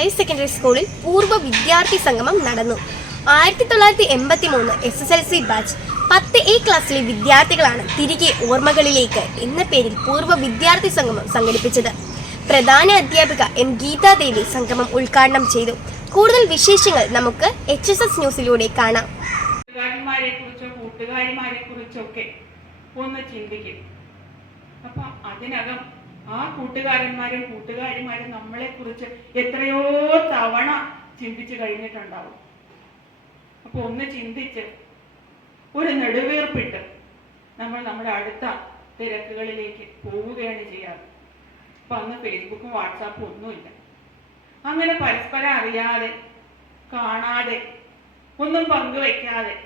Higher secondary സ്കൂളിൽ പൂർവ വിദ്യാർത്ഥി സംഗമം നടന്നു. ആയിരത്തി തൊള്ളായിരത്തി എൺപത്തി മൂന്ന് S S L C batch പത്ത് എ ക്ലാസ്സിലെ വിദ്യാർത്ഥികളാണ് തിരികെ ഓർമ്മകളിലേക്ക് എന്ന പേരിൽ പൂർവ വിദ്യാർത്ഥി സംഗമം സംഘടിപ്പിച്ചത്. പ്രധാന അധ്യാപിക എം ഗീതാദേവി സംഗമം ഉദ്ഘാടനം ചെയ്തു. കൂടുതൽ വിശേഷങ്ങൾ നമുക്ക് എച്ച് എസ് എസ് ന്യൂസിലൂടെ കാണാം. ഒന്ന് ചിന്തിക്കും. അപ്പൊ അതിനകം ആ കൂട്ടുകാരന്മാരും കൂട്ടുകാരിമാരും നമ്മളെ കുറിച്ച് എത്രയോ തവണ ചിന്തിച്ചു കഴിഞ്ഞിട്ടുണ്ടാവും. അപ്പൊ ഒന്ന് ചിന്തിച്ച് ഒരു നെടുവീർപ്പിട്ട് നമ്മൾ നമ്മുടെ അടുത്ത തിരക്കുകളിലേക്ക് പോവുകയാണ് ചെയ്യാറ്. അപ്പൊ അന്ന് ഫേസ്ബുക്കും വാട്സാപ്പും ഒന്നുമില്ല. അങ്ങനെ പരസ്പരം അറിയാതെ കാണാതെ ഒന്നും പങ്കുവെക്കാതെ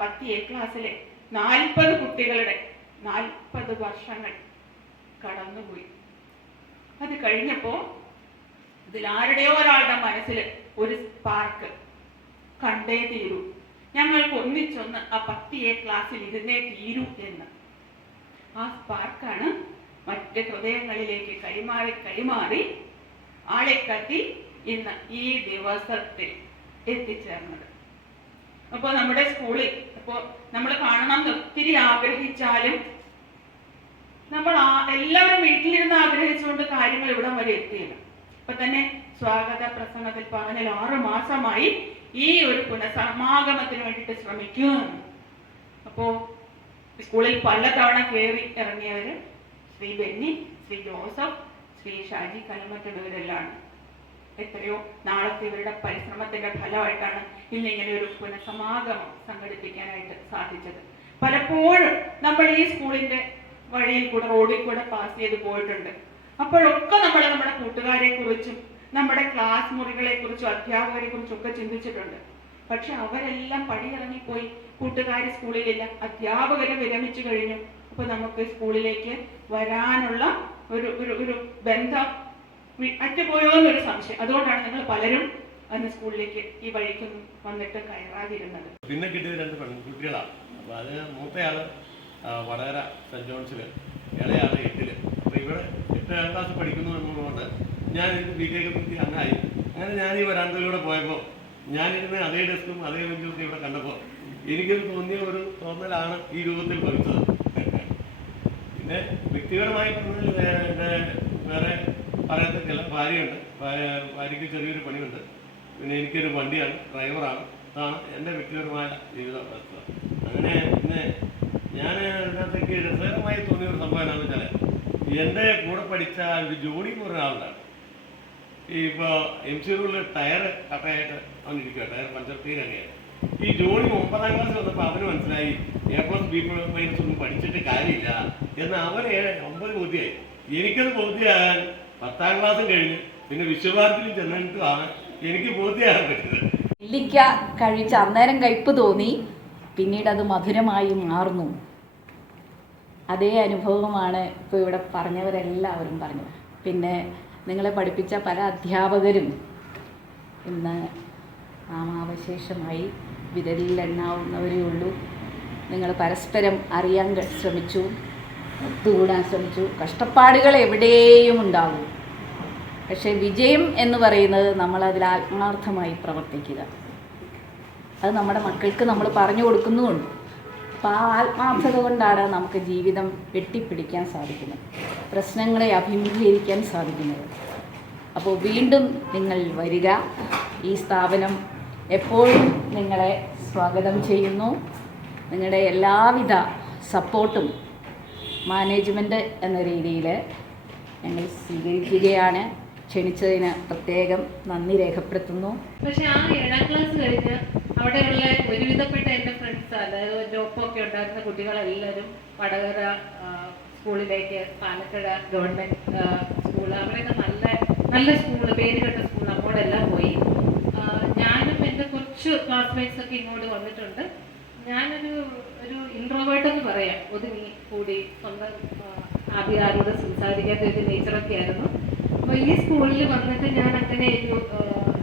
പത്ത് എ ക്ലാസ്സിലെ നാൽപ്പത് കുട്ടികളുടെ നാൽപ്പത് വർഷങ്ങൾ കടന്നുപോയി. അത് കഴിഞ്ഞപ്പോ ഇതിൽ ആരുടെയോ ഒരാളുടെ മനസ്സിൽ ഒരു സ്പാർക്ക് കണ്ടേ തീരൂ. ഞങ്ങൾക്ക് ഒന്നിച്ചൊന്ന് ആ പത്ത് എ ക്ലാസ്സിൽ ഇരുന്നേ തീരൂ എന്ന്. ആ സ്പാർക്കാണ് മറ്റ് ഹൃദയങ്ങളിലേക്ക് കൈമാറി കൈമാറി ആളെ കത്തി ഇന്ന് ഈ ദിവസത്തിൽ എത്തിച്ചേർന്നത്. അപ്പോൾ നമ്മുടെ സ്കൂളിൽ അപ്പോൾ നമ്മൾ കാണണം എന്ന് ഒത്തിരി ആഗ്രഹിച്ചാലും നമ്മൾ എല്ലാവരും വീട്ടിലിരുന്ന് ആഗ്രഹിച്ചുകൊണ്ട് കാര്യങ്ങൾ ഇവിടം വരെ എത്തിയില്ല. ഇപ്പൊ തന്നെ സ്വാഗത പ്രസംഗത്തിൽ പറഞ്ഞാൽ ആറു മാസമായി ഈ ഒരു പുനഃസമാഗമത്തിന് വേണ്ടിട്ട് ശ്രമിക്കുന്നു. അപ്പോ സ്കൂളിൽ പലതവണ കയറി ഇറങ്ങിയവര് ശ്രീ ബെന്നി ശ്രീ ജോസഫ് ശ്രീ ഷാജി കലമറ്റുള്ളവരെല്ലാം എത്രയോ നാളത്തെ ഇവരുടെ പരിശ്രമത്തിന്റെ ഫലമായിട്ടാണ് ഇന്ന് ഇങ്ങനെ ഒരു പുനഃസമാഗമം സംഘടിപ്പിക്കാനായിട്ട് സാധിച്ചത്. പലപ്പോഴും നമ്മൾ ഈ സ്കൂളിന്റെ വഴിയിൽ കൂടെ റോഡിൽ കൂടെ പാസ് ചെയ്ത് പോയിട്ടുണ്ട്. അപ്പോഴൊക്കെ നമ്മൾ നമ്മുടെ കൂട്ടുകാരെ കുറിച്ചും നമ്മുടെ ക്ലാസ് മുറികളെ കുറിച്ചും അധ്യാപകരെ കുറിച്ചും ഒക്കെ ചിന്തിച്ചിട്ടുണ്ട്. പക്ഷെ അവരെല്ലാം പടിയിറങ്ങിപ്പോയി. കൂട്ടുകാർ സ്കൂളിലില്ല. അധ്യാപകരെ വിരമിച്ചു കഴിഞ്ഞു. അപ്പൊ നമുക്ക് സ്കൂളിലേക്ക് വരാനുള്ള ഒരു ഒരു ഒരു ബന്ധം അറ്റുപോയോ എന്നൊരു സംശയം. അതുകൊണ്ടാണ് നിങ്ങൾ പലരും അന്ന് സ്കൂളിലേക്ക് ഈ വഴിക്കൊന്നും വന്നിട്ട് കയറാതിരുന്നത്. പിന്നെ കിട്ടിയത് രണ്ട് പെൺകുട്ടികളാണ്. അപ്പൊ അത് മൂത്തയാൾ വടകര സെന്റ് ജോൺസിൽ ഇളയാണ് എട്ടിൽ. അപ്പോൾ ഇവിടെ എട്ടാം ക്ലാസ് പഠിക്കുന്നു എന്നുള്ളതുകൊണ്ട് ഞാൻ ടെക് പറ്റി അങ്ങായി അങ്ങനെ ഞാൻ ഈ വരാന്തയിലൂടെ പോയപ്പോൾ ഞാനിരുന്ന അതേ ഡെസ്കും അതേ ബെഞ്ചും ഒക്കെ ഇവിടെ കണ്ടപ്പോൾ എനിക്കൊരു തോന്നിയ ഒരു തോന്നലാണ് ഈ രൂപത്തിൽ ഭവിച്ചത് പിന്നെ വ്യക്തിപരമായി പറഞ്ഞാൽ എന്റെ വേറെ പറയത്തില്ല ഭാര്യയുണ്ട്. ഭാര്യ- ഭാര്യയ്ക്ക് ചെറിയൊരു പണിയുണ്ട്. പിന്നെ എനിക്കൊരു വണ്ടിയാണ് ഡ്രൈവറാണ്. അതാണ് എന്റെ വ്യക്തിപരമായ ജീവിത. അങ്ങനെ ഞാൻ ഇതിനകത്തേക്ക് രസകരമായി തോന്നിയ ഒരു സംഭവം എന്താണെന്ന് വെച്ചാൽ എന്റെ കൂടെ പഠിച്ച ഒരു ജോഡി എന്ന് പറഞ്ഞ ആളുണ്ടാണ് ഈ ഇപ്പോൾ എം സി റൂളിൽ ടയർ കട്ടയായിട്ട് വന്നിരിക്കുക ടയർ പഞ്ചർ തീരങ്ങനെയാണ് ഈ ജോണി ഒമ്പതാം ക്ലാസ് വന്നപ്പോൾ അവന് മനസ്സിലായി എ പ്ലസ് ബി മൈനസ് ഒന്നും പഠിച്ചിട്ട് കാര്യമില്ല എന്ന് അവന് ഒമ്പത് ബോധ്യമായി എനിക്കത് ബോധ്യമാകാൻ പത്താം ക്ലാസ്സും കഴിഞ്ഞ് പിന്നെ വിശ്വഭാരതിയിൽ ചെന്നിട്ടുമാണ് എനിക്ക് ബോധ്യമാകാൻ പറ്റുന്നത് നെല്ലിക്ക കഴിച്ച് അന്നേരം കയ്പ് തോന്നി പിന്നീട് അത് മധുരമായി മാറുന്നു. അതേ അനുഭവമാണ് ഇപ്പോൾ ഇവിടെ പറഞ്ഞവരെല്ലാവരും പറഞ്ഞത്. പിന്നെ നിങ്ങളെ പഠിപ്പിച്ച പല അധ്യാപകരും ഇന്ന് നാമാവശേഷമായി വിരലിലെണ്ണാവുന്നവരേ ഉള്ളൂ. നിങ്ങൾ പരസ്പരം അറിയാൻ ശ്രമിച്ചു ഒത്തുകൂടാൻ ശ്രമിച്ചു. കഷ്ടപ്പാടുകൾ എവിടെയും ഉണ്ടാകും പക്ഷേ വിജയം എന്ന് പറയുന്നത് നമ്മളതിൽ ആത്മാർത്ഥമായി പ്രവർത്തിക്കുക. അത് നമ്മുടെ മക്കൾക്ക് നമ്മൾ പറഞ്ഞു കൊടുക്കുന്നുമുണ്ട്. അപ്പോൾ ആ ആത്മാർത്ഥത കൊണ്ടാണ് നമുക്ക് ജീവിതം വെട്ടിപ്പിടിക്കാൻ സാധിക്കുന്നത്. പ്രശ്നങ്ങളെ അഭിമുഖീകരിക്കാൻ സാധിക്കുന്നത്. അപ്പോൾ വീണ്ടും നിങ്ങൾ വരിക. ഈ സ്ഥാപനം എപ്പോഴും നിങ്ങളെ സ്വാഗതം ചെയ്യുന്നു. നിങ്ങളുടെ എല്ലാവിധ സപ്പോർട്ടും മാനേജ്മെന്റ് എന്ന രീതിയിൽ ഞങ്ങൾ സ്വീകരിക്കുകയാണ്. ക്ഷണിച്ചതിന് പ്രത്യേകം നന്ദി രേഖപ്പെടുത്തുന്നു. പക്ഷെ ആ ഏഴാം ക്ലാസ് കഴിഞ്ഞ് അവിടെയുള്ള ഒരുവിധപ്പെട്ട എന്റെ ഫ്രണ്ട്സ് അതായത് ഒപ്പമൊക്കെ ഉണ്ടായിരുന്ന കുട്ടികളെല്ലാവരും വടകര സ്കൂളിലേക്ക് പാലക്കട ഗവൺമെന്റ് സ്കൂൾ അവിടെയൊക്കെ നല്ല നല്ല സ്കൂൾ പേര് കേട്ട സ്കൂൾ അങ്ങോട്ടെല്ലാം പോയി. ഞാനും എന്റെ കുറച്ച് ക്ലാസ്മേറ്റ്സ് ഒക്കെ ഇങ്ങോട്ട് വന്നിട്ടുണ്ട്. ഞാനൊരു ഒരു ഇൻട്രോവേർട്ട് എന്ന് പറയാം. ഒതുങ്ങി കൂടി സ്വന്തം ആദ്യം ആരോട് സംസാരിക്കാത്ത ഒരു നേച്ചറൊക്കെ ആയിരുന്നു. ഈ സ്കൂളിൽ വന്നിട്ട് ഞാൻ അങ്ങനെ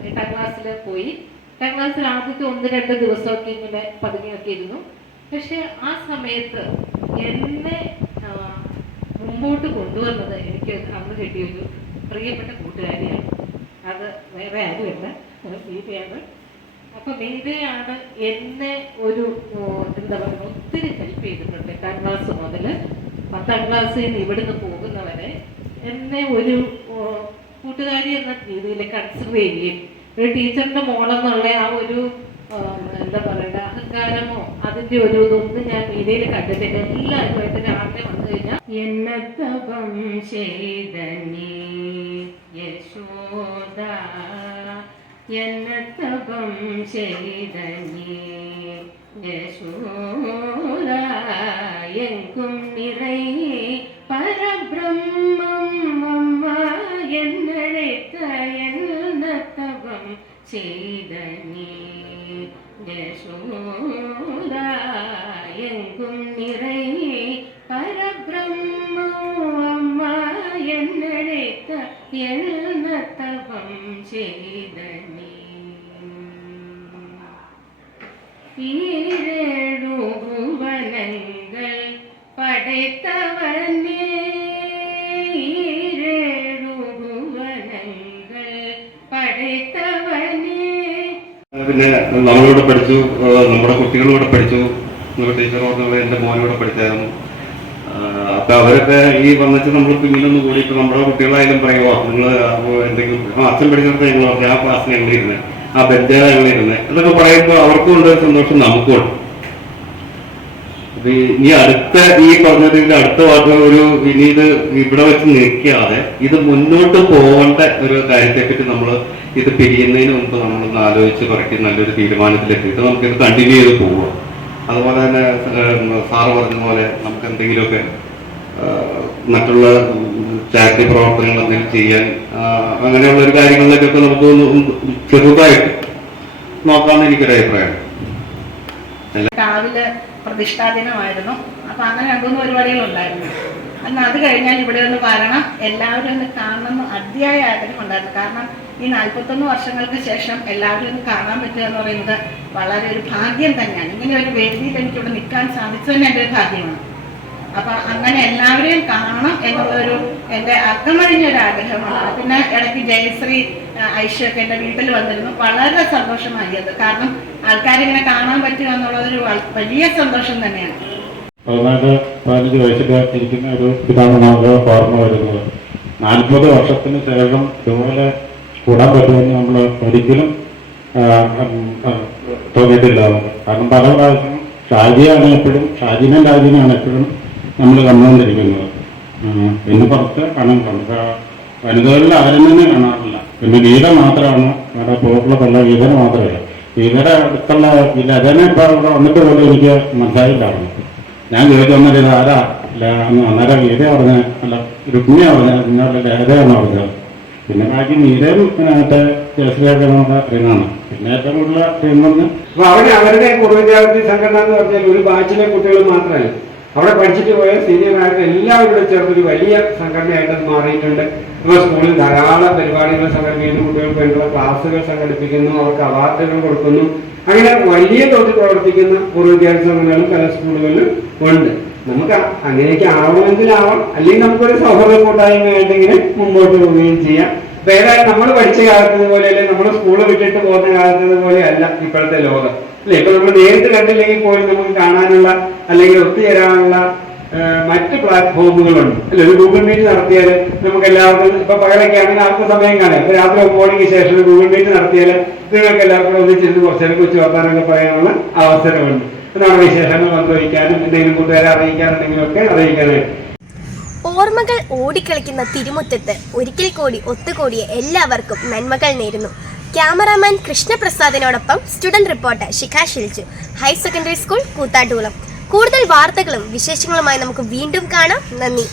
എട്ടാം ക്ലാസ്സിൽ പോയി. എട്ടാം ക്ലാസ്സിൽ ആദ്യത്തെ ഒന്ന് രണ്ട് ദിവസമൊക്കെ ഇങ്ങനെ പതുങ്ങിയൊക്കെ ഇരുന്നു. പക്ഷെ ആ സമയത്ത് എന്നെ മുമ്പോട്ട് കൊണ്ടുവന്നത് എനിക്ക് അന്ന് കിട്ടിയൊരു പ്രിയപ്പെട്ട കൂട്ടുകാരിയാണ്. അത് വേറെ ആരുമല്ല ബീബയാണ് അപ്പൊ ബീബയാണ് എന്നെ ഒരു എന്താ പറയുക ഒത്തിരി ഹെൽപ്പ് ചെയ്തിട്ടുണ്ട് എട്ടാം ക്ലാസ് മുതൽ പത്താം ക്ലാസ്സിൽ നിന്ന് ഇവിടുന്ന് പോകുന്നവരെ എന്നെ ഒരു കൂട്ടുകാരി എന്ന രീതിയിൽ കൺസിഡർ ചെയ്യുകയും. ഒരു ടീച്ചറിന്റെ മോളെന്നുള്ള ആ ഒരു എന്താ പറയുക അഹങ്കാരമോ അതിന്റെ ഒരു ഇതൊന്നും ഞാൻ മീഡിയയിൽ കണ്ടിട്ടില്ല. എല്ലാവരുമായിട്ട് രാവിലെ വന്നു കഴിഞ്ഞാൽ എന്നത്തപം ചെയ്ത യശോദ. എന്നത്തപം ചെയ്ത യശോദ. എങ്കും നിറയെ പരബ്രഹ്മം എന്നഴത്ത എന്നത്തപം ചെയ്തനീ യശോദ എങ്കും നിറൈ അമ്മ എന്നഴത്ത എന്നത്തപം ചെയ്തനീ ഈരേഴു ഭുവനങ്ങൾ പടൈത്തവൻ പിന്നെ നമ്മളിവിടെ പഠിച്ചു നമ്മുടെ കുട്ടികളിവിടെ പഠിച്ചു. നമ്മുടെ ടീച്ചർ പറഞ്ഞത് എന്റെ മോനിവിടെ പഠിച്ചായിരുന്നു. അപ്പൊ അവരൊക്കെ ഈ വന്നിട്ട് നമ്മൾ പിന്നിലൊന്നും കൂടി ഇപ്പൊ നമ്മുടെ കുട്ടികളായാലും പറയുമോ നിങ്ങൾ എന്തെങ്കിലും അച്ഛൻ പഠിച്ചിടത്ത് ഞങ്ങൾ പറഞ്ഞു ആ ക്ലാസ്സിൽ ഞങ്ങൾ ഇരുന്നത് ആ ബെഞ്ചാണ് ഞങ്ങൾ അതൊക്കെ പറയുമ്പോൾ അവർക്കും ഉണ്ട് സന്തോഷം നമുക്കും ഉണ്ട്. ഇനി അടുത്ത ഈ പറഞ്ഞതിന്റെ അടുത്ത വാക്ക് ഒരു ഇനി ഇത് ഇവിടെ വെച്ച് നിൽക്കാതെ ഇത് മുന്നോട്ട് പോകേണ്ട ഒരു കാര്യത്തെപ്പറ്റി നമ്മൾ ഇത് പിരിയുന്നതിന് മുമ്പ് നമ്മളൊന്ന് ആലോചിച്ച് പറക്കി നല്ലൊരു തീരുമാനത്തിലെത്തിയിട്ട് നമുക്കിത് കണ്ടിന്യൂ ചെയ്ത് പോവുക അതുപോലെ തന്നെ സാറ് പറഞ്ഞ പോലെ നമുക്ക് എന്തെങ്കിലുമൊക്കെ മറ്റുള്ള ചാരിറ്റി പ്രവർത്തനങ്ങൾ എന്തെങ്കിലും ചെയ്യാൻ അങ്ങനെയുള്ള ഒരു കാര്യങ്ങളിലേക്കൊക്കെ നമുക്ക് ചെറുതായിട്ട് നോക്കാമെന്ന് എനിക്കൊരു അഭിപ്രായം. രാവിലെ പ്രതിഷ്ഠാ ദിനമായിരുന്നു. അപ്പൊ അങ്ങനെ രണ്ടുമൂന്ന് പരിപാടികളുണ്ടായിരുന്നു. അന്ന് അത് കഴിഞ്ഞാൽ ഇവിടെ ഒന്ന് പറയണം എല്ലാവരും ഒന്ന് കാണണമെന്ന് അതിയായ ആഗ്രഹം ഉണ്ടായിരുന്നു കാരണം ഈ നാൽപ്പത്തൊന്ന് വർഷങ്ങൾക്ക് ശേഷം എല്ലാവരും കാണാൻ പറ്റുക എന്ന് പറയുന്നത് വളരെ ഒരു ഭാഗ്യം തന്നെയാണ്. ഇങ്ങനെ ഒരു വേദിയിൽ എനിക്ക് ഇവിടെ നിൽക്കാൻ സാധിച്ചത് തന്നെ എന്റെ ഒരു ഭാഗ്യമാണ്. അപ്പൊ അങ്ങനെ എല്ലാവരെയും കാണണം എന്നുള്ളൊരു എന്റെ അക്കമഴിഞ്ഞ ഒരു ആഗ്രഹമാണ്. പിന്നെ ഇടയ്ക്ക് ജയശ്രീ ആ, എന്റെ വീട്ടിൽ വന്നിരുന്നു. വളരെ സന്തോഷമായി അത്. കാരണം ആൾക്കാരിങ്ങനെ കാണാൻ പറ്റുക എന്നുള്ളതൊരു വലിയ സന്തോഷം തന്നെയാണ്. പതിനഞ്ച് വയസ്സിൽ ഇരിക്കുന്ന ഒരു ഇതാണ് നമുക്ക് ഓർമ്മ വരുന്നത്. നാൽപ്പത് വർഷത്തിന് ശേഷം ഇതുപോലെ കൂടാൻ പറ്റുമെന്ന് നമ്മൾ ഒരിക്കലും നമുക്ക്. കാരണം പല പ്രാവശ്യം ഷാജിയാണ് എപ്പോഴും ഷാജിനെ രാജിനാണ് എപ്പോഴും നമ്മൾ കണ്ടുകൊണ്ടിരിക്കുന്നത്. പിന്നെ പുറത്ത് കാണുന്നുണ്ട് വനിതകളിൽ ആരും തന്നെ കാണാറില്ല. പിന്നെ ഗീത മാത്രമാണ്. വേറെ പോയിട്ടുള്ള ഗീതന് മാത്രമേ ഗീതയുടെ അടുത്തുള്ള ലതനെ ഇപ്പൊ അവിടെ വന്നിട്ട് പോലും എനിക്ക് മനസ്സിലായിട്ടാണ് ഞാൻ ഗീത വന്നിട്ട് ആരാ അല്ല അന്ന് അന്നേരം ഗീത പറഞ്ഞ അല്ല രുക്മിയാണ് പറഞ്ഞത്. നിങ്ങളുടെ ലഹതയാണ് പറഞ്ഞത്. പിന്നെ ബാക്കി നീരയും മറ്റേ ജയശ്രീയൊക്കെ നമുക്ക് അറിയുന്നതാണ് പിന്നെ ഏറ്റവും അപ്പൊ അവരുടെ പൂർവ വിദ്യാർത്ഥി സംഘടന എന്ന് പറഞ്ഞാൽ ഒരു ബാച്ചിലെ കുട്ടികൾ മാത്രമല്ല. അവിടെ പഠിച്ചിട്ട് പോയ സീനിയർ ആയിട്ട് എല്ലാവരും കൂടെ ചേർന്ന് ഒരു വലിയ സംഘടനയായിട്ട് മാറിയിട്ടുണ്ട്. ഇപ്പോൾ സ്കൂളിൽ ധാരാളം പരിപാടികൾ സംഘടിപ്പിക്കുന്നു കുട്ടികൾക്ക് വേണ്ടിയുള്ള ക്ലാസ്സുകൾ സംഘടിപ്പിക്കുന്നു അവർക്ക് അവാർഡുകൾ കൊടുക്കുന്നു. അങ്ങനെ വലിയ തോതിൽ പ്രവർത്തിക്കുന്ന പൂർവ വിദ്യാർത്ഥി സംഘടനകളും പല സ്കൂളുകളിലും ഉണ്ട്. നമുക്ക് അങ്ങനെയൊക്കെ ആവണമെങ്കിൽ ആവാം. അല്ലെങ്കിൽ നമുക്കൊരു സൗഹൃദ കൂട്ടായ്മ ആയിട്ടെങ്കിലും മുമ്പോട്ട് പോവുകയും ചെയ്യാം. ഏതായാലും നമ്മൾ പഠിച്ച കാലത്തത് പോലെ അല്ലെങ്കിൽ നമ്മൾ സ്കൂൾ വിട്ടിട്ട് പോകുന്ന കാലത്തത് പോലെ അല്ല ഇപ്പോഴത്തെ ലോകം. അല്ലെ? ഇപ്പൊ നമ്മൾ നേരിട്ട് കണ്ടില്ലെങ്കിൽ പോലും നമുക്ക് കാണാനുള്ള അല്ലെങ്കിൽ ഒത്തുചേരാനുള്ള മറ്റ് പ്ലാറ്റ്ഫോമുകളുണ്ട് അല്ലെ? ഒരു ഗൂഗിൾ മീറ്റ് നടത്തിയാൽ നമുക്ക് എല്ലാവർക്കും ഇപ്പൊ പകലൊക്കെ ആണെങ്കിൽ ആർക്കും സമയം കാണാം ഇപ്പൊ രാത്രി പോണിക്ക് ശേഷം ഗൂഗിൾ മീറ്റ് നടത്തിയാൽ നിങ്ങൾക്ക് എല്ലാവർക്കും ഒന്നിച്ചിരുന്ന് കുറച്ചേരം കൊച്ചു വർത്താനൊക്കെ പറയാനുള്ള അവസരമുണ്ട്. നമ്മുടെ വിശേഷങ്ങൾ? പങ്കുവയ്ക്കാനും എന്തെങ്കിലും കൂട്ടുകാരെ അറിയിക്കാനുണ്ടെങ്കിലും ഒക്കെ അറിയിക്കാനായിട്ട്. ഓർമ്മകൾ ഓടിക്കളിക്കുന്ന തിരുമുറ്റത്ത് ഒരിക്കൽ കൂടി ഒത്തുകൂടിയ എല്ലാവർക്കും നന്മകൾ നേരുന്നു. Cameraman കൃഷ്ണപ്രസാദിനോടൊപ്പം student reporter Shikha Shilju higher secondary school Koothattukulam. കൂടുതൽ വാർത്തകളും വിശേഷങ്ങളുമായി നമുക്ക് വീണ്ടും കാണാം. നന്ദി.